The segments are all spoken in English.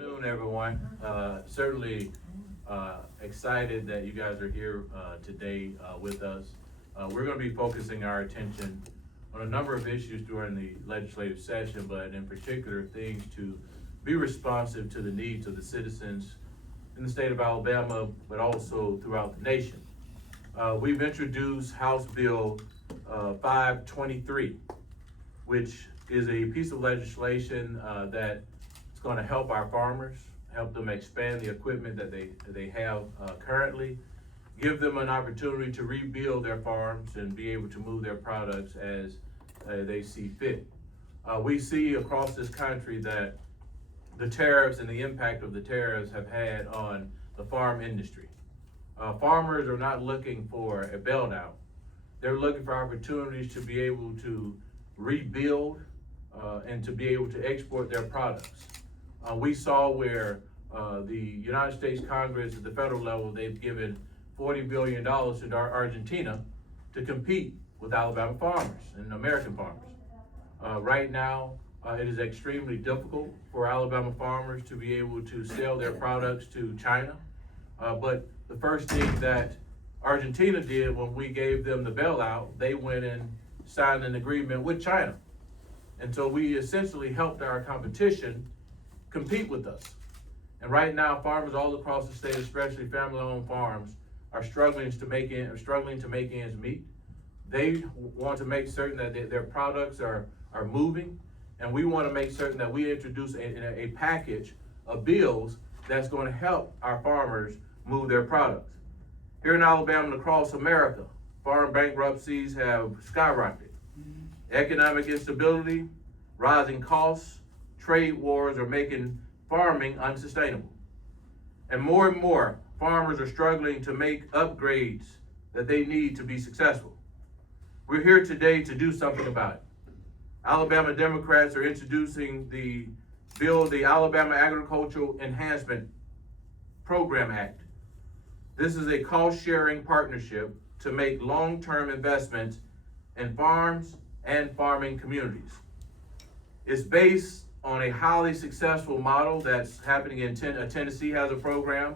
afternoon, everyone. Certainly excited that you guys are here today with us. We're going to be focusing our attention on a number of issues during the legislative session, but in particular things to be responsive to the needs of the citizens in the state of Alabama, but also throughout the nation. We've introduced House Bill 523, which is a piece of legislation that is going to help our farmers, help them expand the equipment that they have currently, give them an opportunity to rebuild their farms and be able to move their products as they see fit. We see across this country that the tariffs and the impact of the tariffs have had on the farm industry. Farmers are not looking for a bailout. They're looking for opportunities to be able to rebuild and to be able to export their products. We saw where the United States Congress at the federal level, they've given $40 billion to Argentina to compete with Alabama farmers and American farmers. Right now, it is extremely difficult for Alabama farmers to be able to sell their products to China. But the first thing that Argentina did when we gave them the bailout, they went and signed an agreement with China. And so we essentially helped our competition compete with us. And right now, farmers all across the state, especially family-owned farms, are struggling to make ends meet. They want to make certain that their products are moving, and we want to make certain that we introduce a package of bills that's going to help our farmers move their products. Here in Alabama and across America, farm bankruptcies have skyrocketed. Economic instability, rising costs, trade wars are making farming unsustainable. And more farmers are struggling to make upgrades that they need to be successful. We're here today to do something about it. Alabama Democrats are introducing the bill, the Alabama Agricultural Enhancement Program Act. This is a cost-sharing partnership to make long-term investments in farms and farming communities. It's based on a highly successful model that's happening in Tennessee. Has a program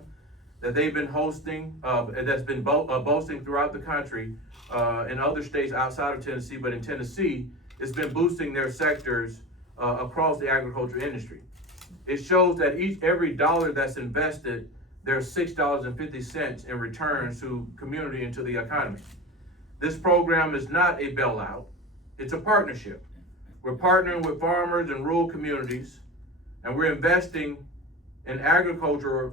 that they've been hosting, that's been boasting throughout the country, in other states outside of Tennessee, but in Tennessee, it's been boosting their sectors across the agriculture industry. It shows that every dollar that's invested, there's $6.50 in returns to community and to the economy. This program is not a bailout, it's a partnership. We're partnering with farmers and rural communities, and we're investing in agriculture's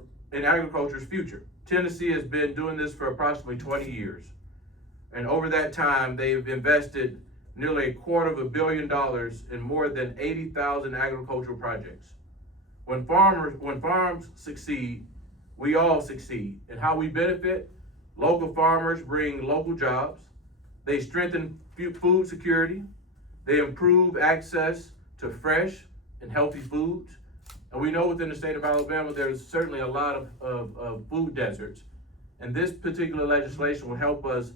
future. Tennessee has been doing this for approximately 20 years. And over that time, they've invested nearly $250 million in more than 80,000 agricultural projects. When farms succeed, we all succeed. And how we benefit: local farmers bring local jobs, they strengthen food security, they improve access to fresh and healthy foods. And we know within the state of Alabama, there's certainly a lot of food deserts. And this particular legislation will help us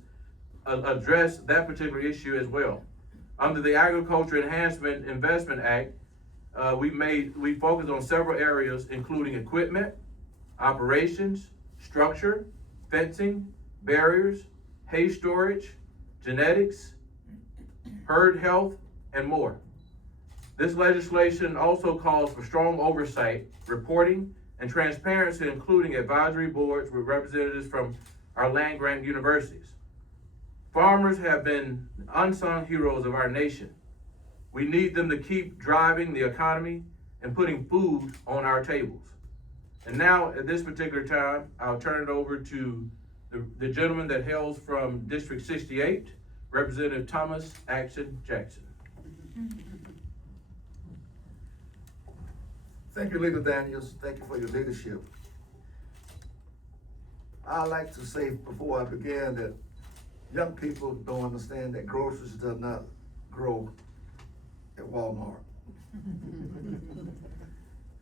address that particular issue as well. Under the Agriculture Enhancement Investment Act, we focus on several areas, including equipment, operations, structure, fencing, barriers, hay storage, genetics, herd health, and more. This legislation also calls for strong oversight, reporting, and transparency, including advisory boards with representatives from our land-grant universities. Farmers have been unsung heroes of our nation. We need them to keep driving the economy and putting food on our tables. And now, at this particular time, I'll turn it over to the gentleman that hails from District 68, Representative Thomas Action Jackson. Thank you, Leader Daniels. Thank you for your leadership. I'd like to say before I begin that young people don't understand that groceries does not grow at Walmart.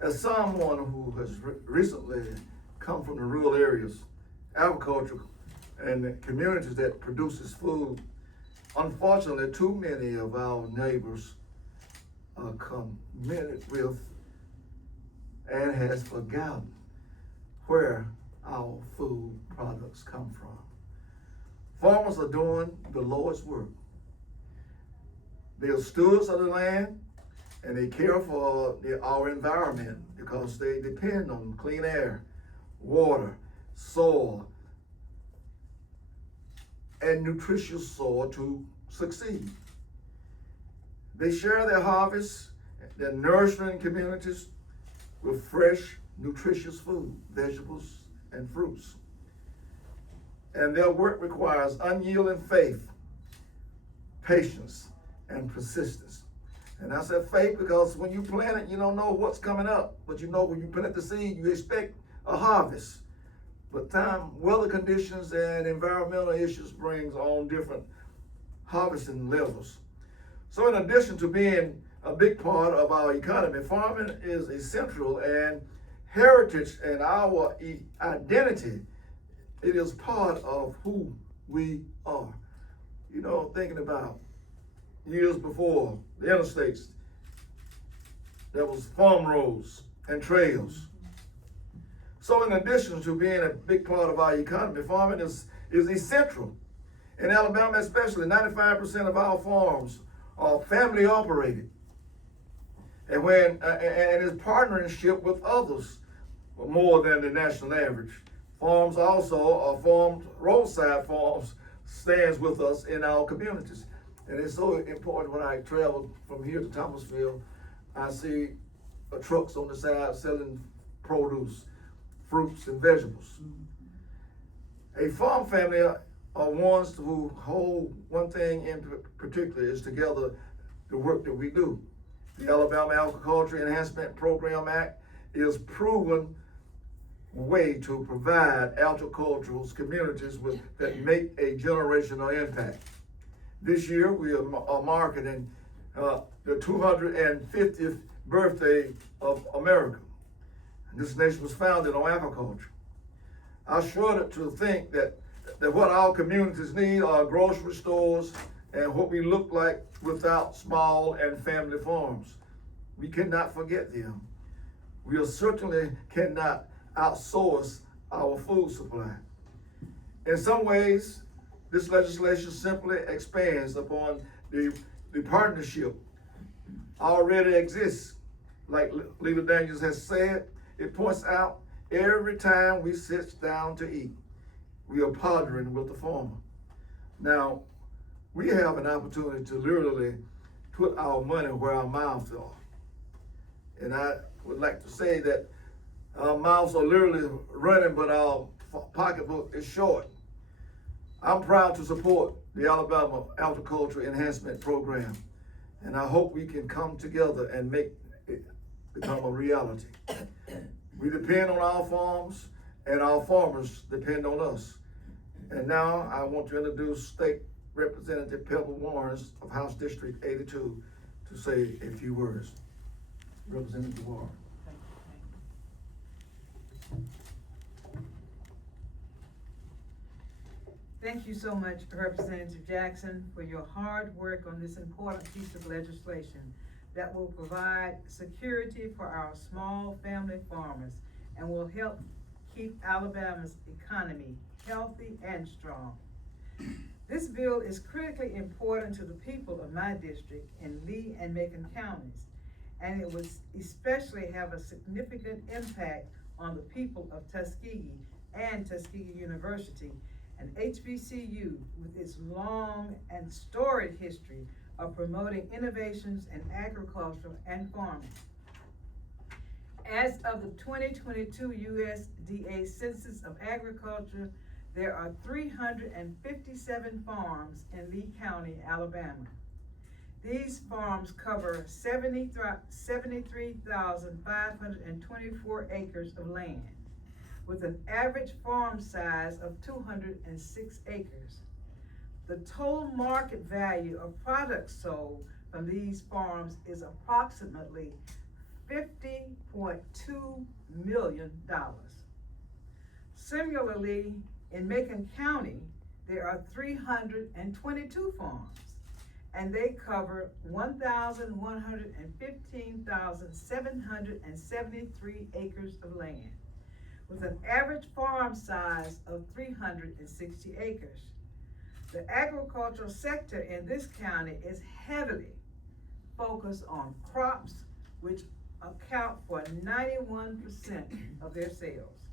As someone who has recently come from the rural areas, agriculture, and the communities that produces food, unfortunately, too many of our neighbors are committed with and has forgotten where our food products come from. Farmers are doing the Lord's work. They are stewards of the land, and they care for our environment because they depend on clean air, water, soil, and nutritious soil to succeed. They share their harvests, their nurturing communities with fresh, nutritious food, vegetables, and fruits. And their work requires unyielding faith, patience, and persistence. And I said faith because when you plant it, you don't know what's coming up. But you know when you plant the seed, you expect a harvest. But time, weather conditions, and environmental issues brings on different harvesting levels. So in addition to being a big part of our economy, farming is essential and heritage and our identity. It is part of who we are. You know, thinking about years before the interstates, there was farm roads and trails. So in addition to being a big part of our economy, farming is essential. In Alabama especially, 95% of our farms are family operated. And and is partnership with others more than the national average. Farms also are formed, roadside farms stands with us in our communities. And it's so important when I travel from here to Thomasville, I see trucks on the side selling produce, fruits and vegetables. A farm family are ones who hold one thing in particular is together the work that we do. The Alabama Agriculture Enhancement Program Act is proven way to provide agricultural communities that make a generational impact. This year we are marking the 250th birthday of America. This nation was founded on agriculture. I shudder to think that what our communities need are grocery stores and what we look like without small and family farms. We cannot forget them. We certainly cannot outsource our food supply. In some ways, this legislation simply expands upon the partnership already exists. Like Leader Daniels has said, it points out every time we sit down to eat, we are partnering with the farmer. Now, we have an opportunity to literally put our money where our mouths are. And I would like to say that our mouths are literally running, but our pocketbook is short. I'm proud to support the Alabama Agriculture Enhancement Program, and I hope we can come together and make it become a reality. We depend on our farms, and our farmers depend on us. And now I want to introduce State Representative Pebble Warrens of House District 82 to say a few words. Representative Warren. Thank you so much, Representative Jackson, for your hard work on this important piece of legislation that will provide security for our small family farmers and will help keep Alabama's economy healthy and strong. This bill is critically important to the people of my district in Lee and Macon counties, and it would especially have a significant impact on the people of Tuskegee and Tuskegee University, an HBCU with its long and storied history of promoting innovations in agriculture and farming. As of the 2022 USDA Census of Agriculture, there are 357 farms in Lee County, Alabama. These farms cover 73,524 acres of land, with an average farm size of 206 acres. The total market value of products sold from these farms is approximately $50.2 million. Similarly, in Macon County, there are 322 farms, and they cover 1,115,773 acres of land, with an average farm size of 360 acres. The agricultural sector in this county is heavily focused on crops, which account for 91% of their sales.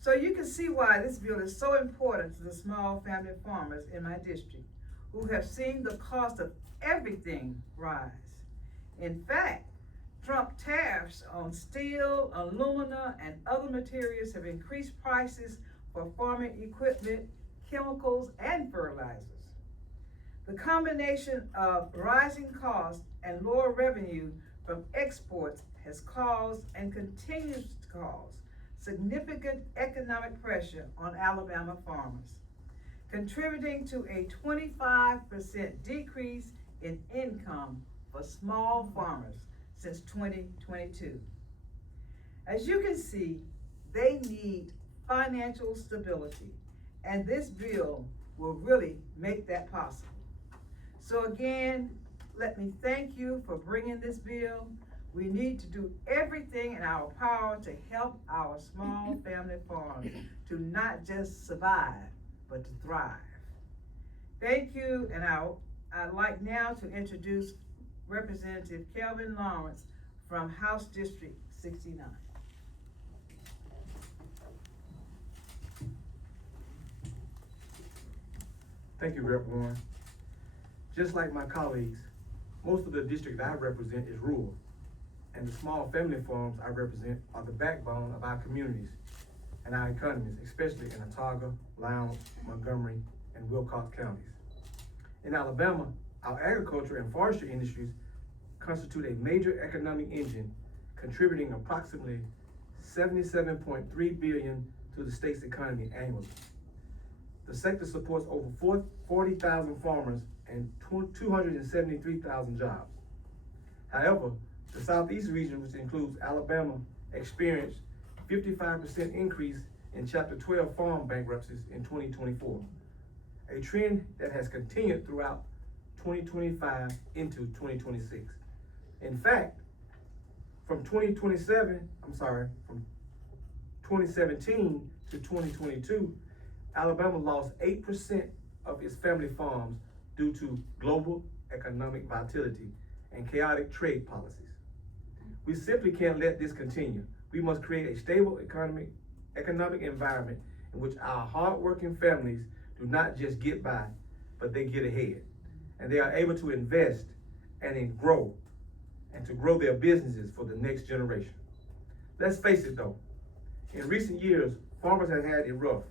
So you can see why this bill is so important to the small family farmers in my district, who have seen the cost of everything rise. In fact, Trump tariffs on steel, alumina, and other materials have increased prices for farming equipment, chemicals, and fertilizers. The combination of rising costs and lower revenue from exports has caused and continues to cause significant economic pressure on Alabama farmers, contributing to a 25% decrease in income for small farmers since 2022. As you can see, they need financial stability, and this bill will really make that possible. So again, let me thank you for bringing this bill. We need to do everything in our power to help our small family farms to not just survive, but to thrive. Thank you, and I'd like now to introduce Representative Kelvin Lawrence from House District 69. Thank you, Rep. Warren. Just like my colleagues, most of the district I represent is rural, and the small family farms I represent are the backbone of our communities and our economies, especially in Autauga, Lowndes, Montgomery, and Wilcox counties. In Alabama, our agriculture and forestry industries constitute a major economic engine, contributing approximately $77.3 billion to the state's economy annually. The sector supports over 40,000 farmers and 273,000 jobs. However, the Southeast region, which includes Alabama, experienced 55% increase in Chapter 12 farm bankruptcies in 2024, a trend that has continued throughout 2025 into 2026. In fact, from 2017 to 2022, Alabama lost 8% of its family farms due to global economic volatility and chaotic trade policies. We simply can't let this continue. We must create a stable economic environment in which our hardworking families do not just get by, but they get ahead. And they are able to invest and to grow their businesses for the next generation. Let's face it though, in recent years, farmers have had it rough,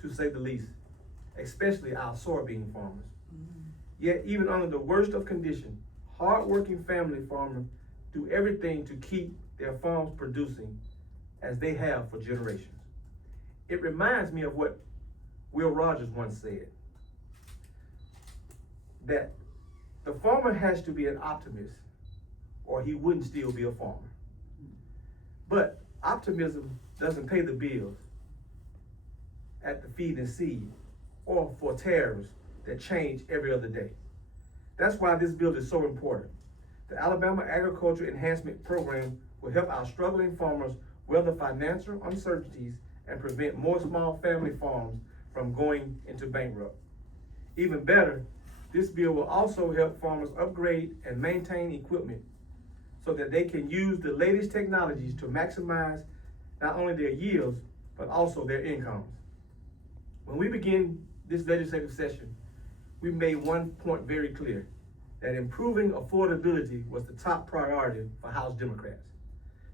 to say the least, especially our soybean farmers. Yet even under the worst of conditions, hardworking family farmers do everything to keep their farms producing as they have for generations. It reminds me of what Will Rogers once said, that the farmer has to be an optimist or he wouldn't still be a farmer. But optimism doesn't pay the bills at the feed and seed or for tariffs that change every other day. That's why this bill is so important. The Alabama Agriculture Enhancement Program will help our struggling farmers weather financial uncertainties and prevent more small family farms from going into bankrupt. Even better, this bill will also help farmers upgrade and maintain equipment so that they can use the latest technologies to maximize not only their yields, but also their incomes. When we begin this legislative session, we made one point very clear, that improving affordability was the top priority for House Democrats.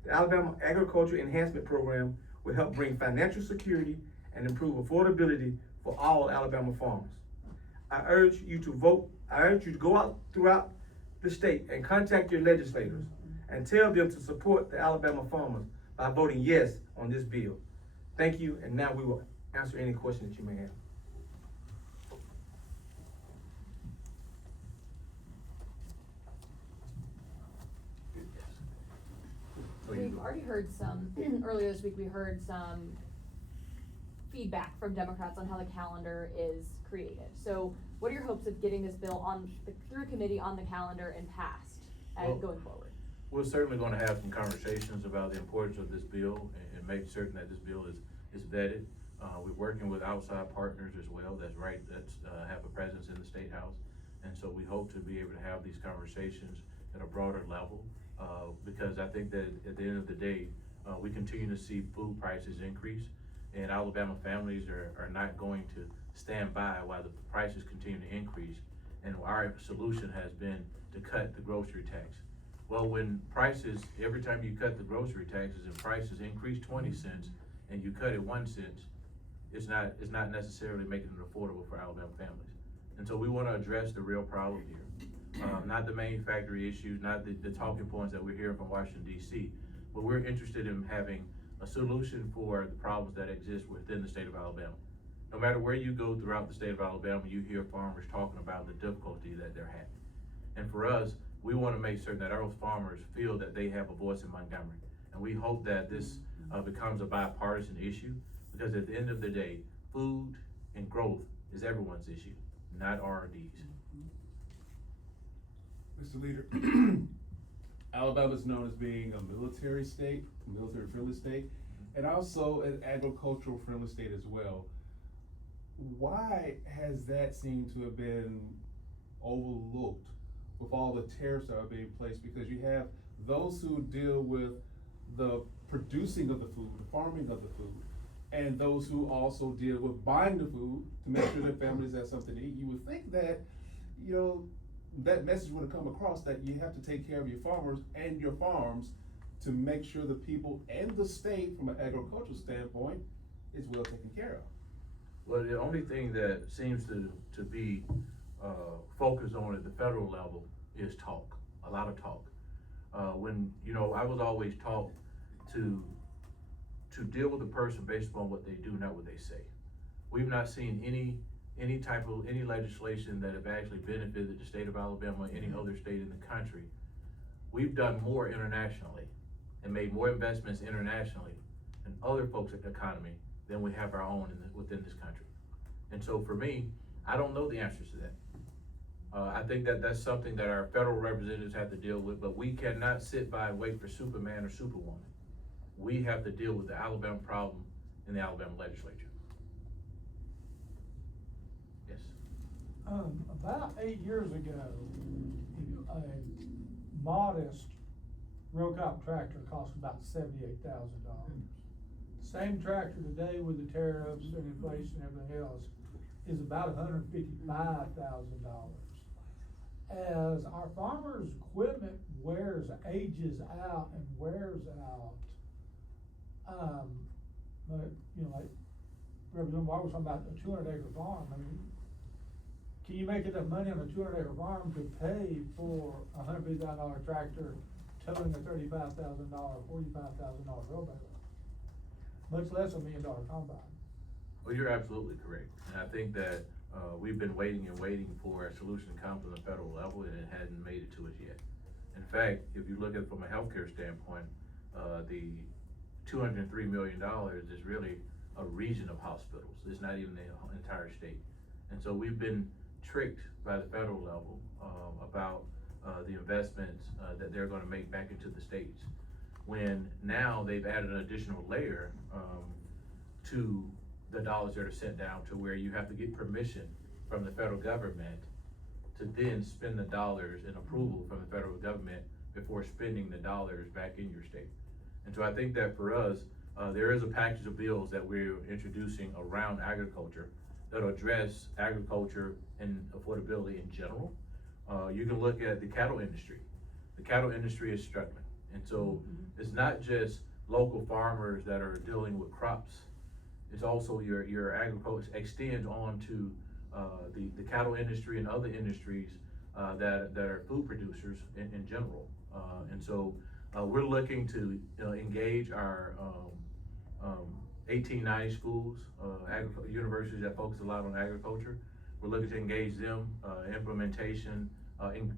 The Alabama Agriculture Enhancement Program will help bring financial security and improve affordability for all Alabama farmers. I urge you to go out throughout the state and contact your legislators and tell them to support the Alabama farmers by voting yes on this bill. Thank you, and now we will answer any questions that you may have. We've already heard some, earlier this week we heard some feedback from Democrats on how the calendar is created. So what are your hopes of getting this bill through committee on the calendar and passed Well, going forward? We're certainly gonna have some conversations about the importance of this bill and make certain that this bill is vetted. We're working with outside partners as well, that's have a presence in the State House. And so we hope to be able to have these conversations at a broader level, because I think that at the end of the day, we continue to see food prices increase, and Alabama families are not going to stand by while the prices continue to increase. And our solution has been to cut the grocery tax. Well, when prices, every time you cut the grocery taxes and prices increase 20 cents and you cut it 1 cent, it's not necessarily making it affordable for Alabama families. And so we wanna address the real problem here. Not the manufacturing issues, not the talking points that we're hearing from Washington DC, but we're interested in having a solution for the problems that exist within the state of Alabama. No matter where you go throughout the state of Alabama, you hear farmers talking about the difficulty that they're having. And for us, we wanna make certain that our farmers feel that they have a voice in Montgomery. And we hope that this becomes a bipartisan issue, because at the end of the day, food and growth is everyone's issue, not R&D's. Mr. Leader, Alabama is known as being a military state, military-friendly state, and also an agricultural-friendly state as well. Why has that seemed to have been overlooked with all the tariffs that are being placed? Because you have those who deal with the producing of the food, the farming of the food, and those who also deal with buying the food to make sure their families have something to eat. You would think that, you know, that message would have come across that you have to take care of your farmers and your farms to make sure the people and the state, from an agricultural standpoint, is well taken care of. Well, the only thing that seems to be focused on at the federal level is talk, a lot of talk. When, you know, I was always taught to deal with a person based upon what they do, not what they say. We've not seen any legislation that have actually benefited the state of Alabama or any other state in the country. We've done more internationally and made more investments internationally than other folks in the economy than we have our own within this country. And so for me, I don't know the answers to that. I think that that's something that our federal representatives have to deal with, but we cannot sit by and wait for Superman or Superwoman. We have to deal with the Alabama problem in the Alabama legislature. Yes. About 8 years ago, a modest row crop tractor cost about $78,000. Same tractor today with the tariffs and inflation and everything else is about $155,000. As our farmers' equipment ages out and wears out, like, you know, like Representative Walker was talking about a 200-acre farm. I mean, can you make enough money on a 200-acre farm to pay for a $150,000 tractor towing a $35,000, $45,000 wheelbarrow? Much less $1 million combine. Well, you're absolutely correct. And I think that we've been waiting for a solution to come from the federal level, and it hadn't made it to us yet. In fact, if you look at it from a healthcare standpoint, the $203 million is really a region of hospitals. It's not even the entire state. And so we've been tricked by the federal level about the investments that they're gonna make back into the states, when now they've added an additional layer to the dollars that are sent down, to where you have to get permission from the federal government to then spend the dollars and approval from the federal government before spending the dollars back in your state. And so I think that for us, there is a package of bills that we're introducing around agriculture that'll address agriculture and affordability in general. You can look at the cattle industry. The cattle industry is struggling. And so it's not just local farmers that are dealing with crops. It's also your agriculture extends on to the cattle industry and other industries that are food producers in general. And so we're looking to engage our 1890 schools, universities that focus a lot on agriculture. We're looking to engage them, implementation,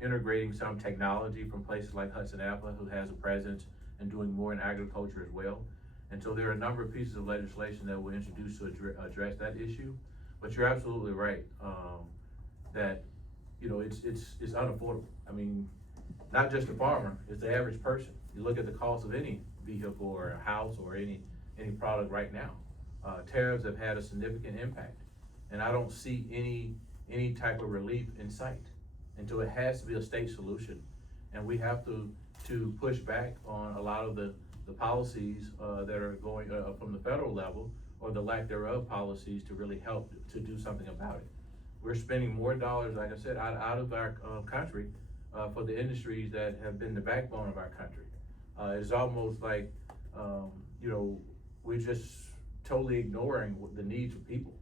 integrating some technology from places like Hudson Alpha, who has a presence and doing more in agriculture as well. And so there are a number of pieces of legislation that we'll introduce to address that issue. But you're absolutely right. that, you know, it's unaffordable. I mean, not just the farmer, it's the average person. You look at the cost of any vehicle or a house or any product right now. Tariffs have had a significant impact, and I don't see any type of relief in sight. And so it has to be a state solution, and we have to push back on a lot of the policies that are going from the federal level, or the lack thereof policies to really help to do something about it. We're spending more dollars, like I said, out of our country for the industries that have been the backbone of our country. It's almost like, you know, we're just totally ignoring the needs of people.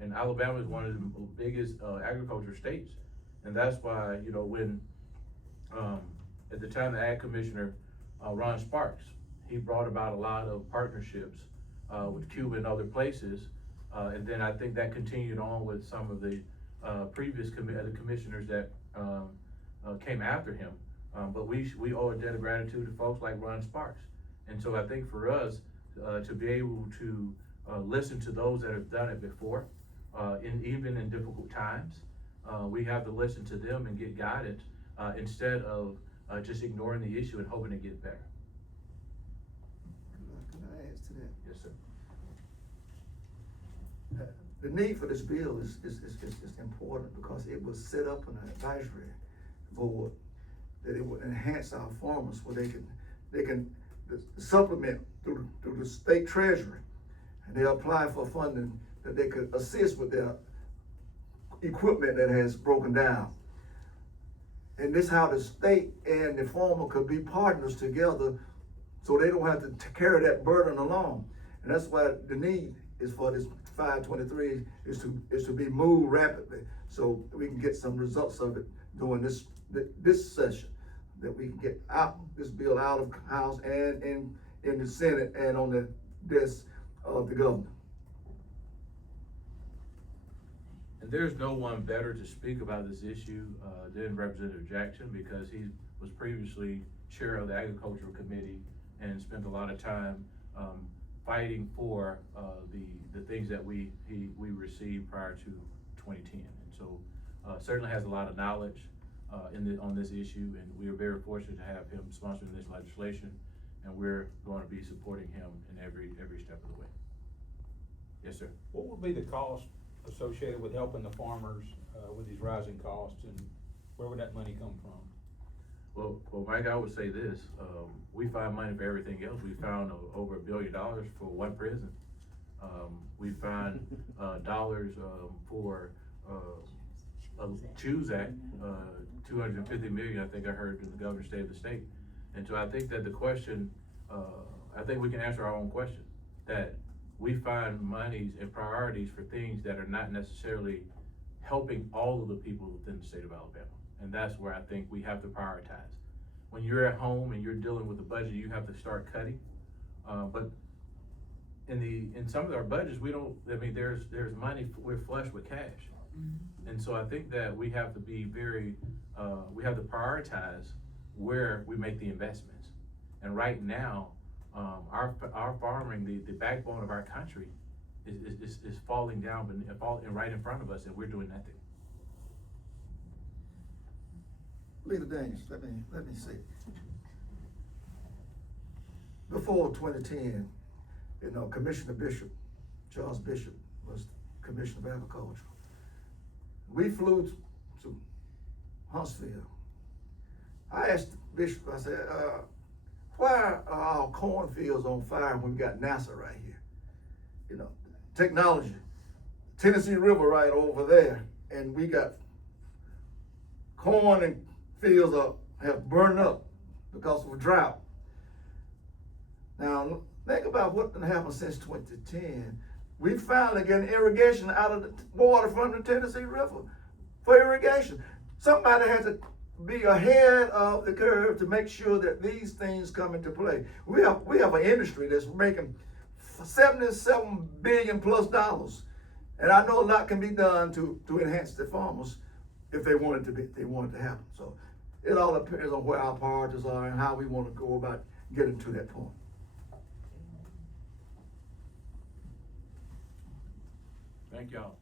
And Alabama is one of the biggest agriculture states. And that's why, you know, when, at the time, the Ag Commissioner, Ron Sparks, he brought about a lot of partnerships with Cuba and other places. And then I think that continued on with some of the previous commissioners that came after him. But we owe a debt of gratitude to folks like Ron Sparks. And so I think for us to be able to listen to those that have done it before, even in difficult times, we have to listen to them and get guidance instead of just ignoring the issue and hoping it gets better. Can I add to that? Yes, sir. The need for this bill is important because it was set up an advisory board that it would enhance our farmers where they can supplement through the state treasury, and they apply for funding that they could assist with their equipment that has broken down. And this how the state and the farmer could be partners together so they don't have to carry that burden alone. And that's why the need is for this 523 is to be moved rapidly so we can get some results of it during this session, that we can get this bill out of House and in the Senate and on the desk of the governor. And there's no one better to speak about this issue than Representative Jackson, because he was previously chair of the Agricultural Committee and spent a lot of time fighting for the things that we received prior to 2010. And so certainly has a lot of knowledge on this issue, and we are very fortunate to have him sponsoring this legislation, and we're going to be supporting him in every step of the way. Yes, sir. What would be the cost associated with helping the farmers with these rising costs, and where would that money come from? Well, Mike, I would say this, we find money for everything else. We found over $1 billion for one prison. We find dollars for a CHOOSE Act, 250 million, I think I heard in the governor's state of the state. And so I think that the question, I think we can answer our own question, that we find monies and priorities for things that are not necessarily helping all of the people within the state of Alabama. And that's where I think we have to prioritize. When you're at home and you're dealing with the budget, you have to start cutting. But in some of our budgets, there's money, we're flush with cash. And so I think that we have to be we have to prioritize where we make the investments. And right now, our farming, the backbone of our country is falling down and right in front of us, and we're doing nothing. Leader Daniels, let me see. Before 2010, Commissioner Bishop, Charles Bishop, was Commissioner of Agriculture. We flew to Huntsville. I asked Bishop, I said, why are our cornfields on fire when we got NASA right here? Technology. Tennessee River right over there, and we got corn and fields have burned up because of a drought. Now, think about what happened since 2010. We finally getting irrigation out of the water from the Tennessee River for irrigation. Somebody has to be ahead of the curve to make sure that these things come into play. We have an industry that's making $77 billion plus, and I know a lot can be done to enhance the farmers if they want it to happen. So it all depends on where our priorities are and how we want to go about getting to that point. Thank y'all.